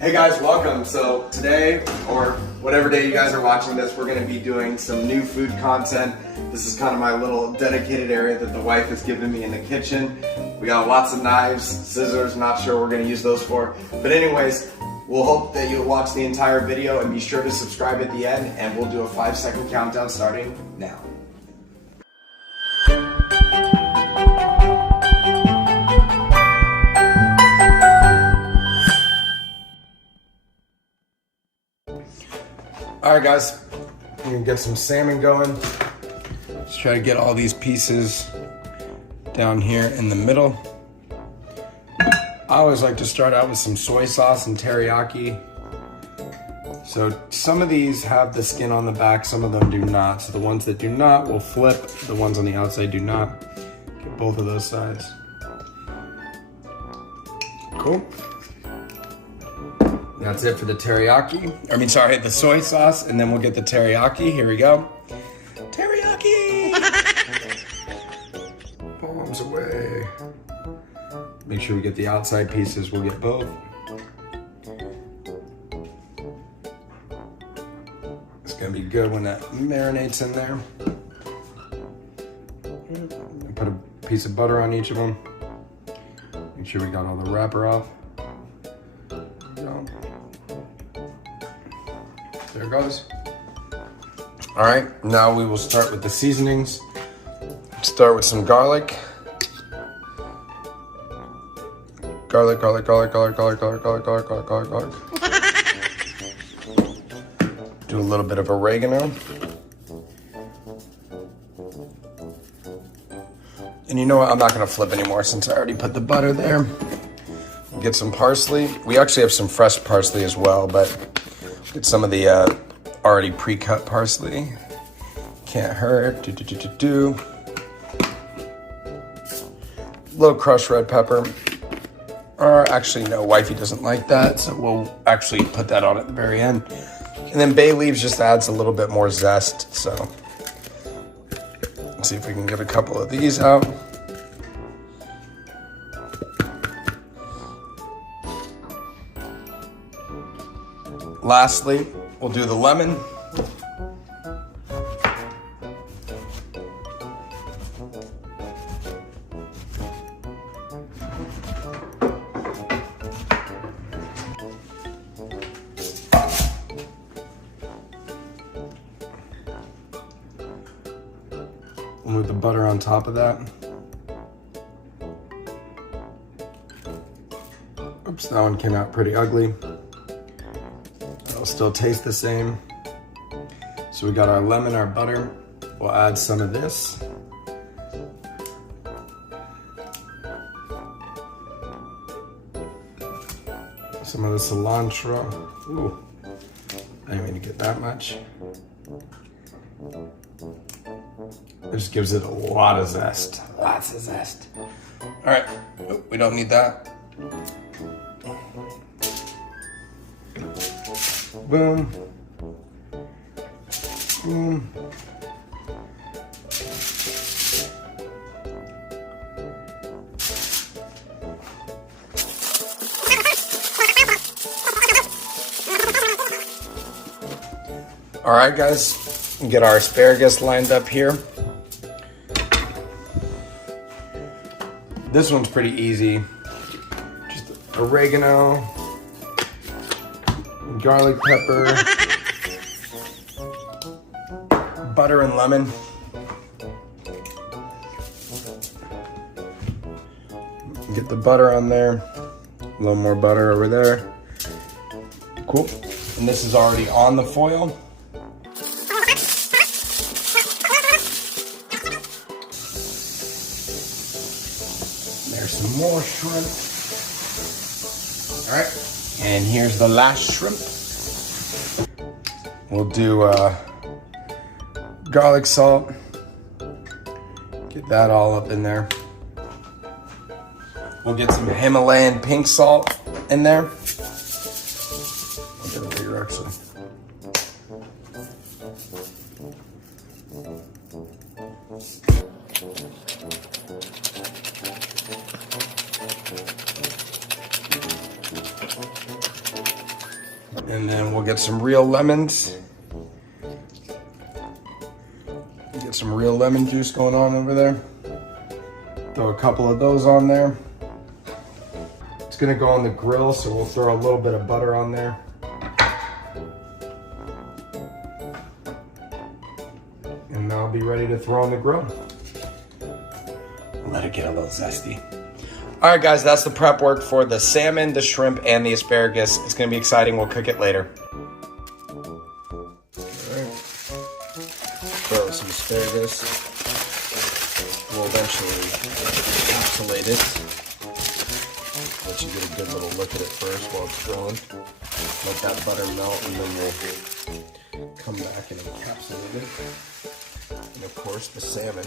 Hey guys, welcome. So today, or whatever day you guys are watching this, we're going to be doing some new food content. This is kind of my little dedicated area that the wife has given me in the kitchen. We got lots of knives, scissors, not sure what we're going to use those for. But anyways, we'll hope that you'll watch the entire video and be sure to subscribe at the end, and we'll do a 5-second countdown starting now. Alright guys, we're gonna get some salmon going. Let's try to get all these pieces down here in the middle. I always like to start out with some soy sauce and teriyaki. So some of these have the skin on the back, some of them do not. So the ones that do not will flip, the ones on the outside do not. Get both of those sides. Cool. That's it for the teriyaki. I mean, sorry, the soy sauce, and then we'll get the teriyaki. Here we go. Teriyaki! Palms away. Make sure we get the outside pieces. We'll get both. It's gonna be good when that marinates in there. Put a piece of butter on each of them. Make sure we got all the wrapper off. There it goes. All right, now we will start with the seasonings. Start with some garlic. Garlic. Do a little bit of oregano. And you know what, I'm not gonna flip anymore since I already put the butter there. Get some parsley. We actually have some fresh parsley as well, but get some of the already pre-cut parsley. Can't hurt. Little crushed red pepper. Or actually, no, wifey doesn't like that, so we'll actually put that on at the very end. And then bay leaves just adds a little bit more zest, so let's see if we can get a couple of these out. Lastly, we'll do the lemon. We'll move the butter on top of that. Oops, that one came out pretty ugly. It'll still taste the same. So we got our lemon, our butter. We'll add some of this. Some of the cilantro. Ooh, I didn't mean to get that much. It just gives it a lot of zest. Lots of zest. All right, we don't need that. Boom. Boom. All right, guys, we get our asparagus lined up here. This one's pretty easy. Just oregano, garlic pepper, butter and lemon. Get the butter on there. A little more butter over there. Cool. And this is already on the foil. There's some more shrimp. All right. And here's the last shrimp. We'll do garlic salt. Get that all up in there. We'll get some Himalayan pink salt in there. I'll get it bigger actually. And then we'll get some real lemons. Get some real lemon juice going on over there. Throw a couple of those on there. It's gonna go on the grill, so we'll throw a little bit of butter on there. And I'll be ready to throw on the grill. Let it get a little zesty. All right, guys, that's the prep work for the salmon, the shrimp, and the asparagus. It's gonna be exciting. We'll cook it later. All right. Throw some asparagus. We'll eventually encapsulate it. Let you get a good little look at it first while it's growing. Let that butter melt, and then we'll come back and encapsulate it. And of course, the salmon.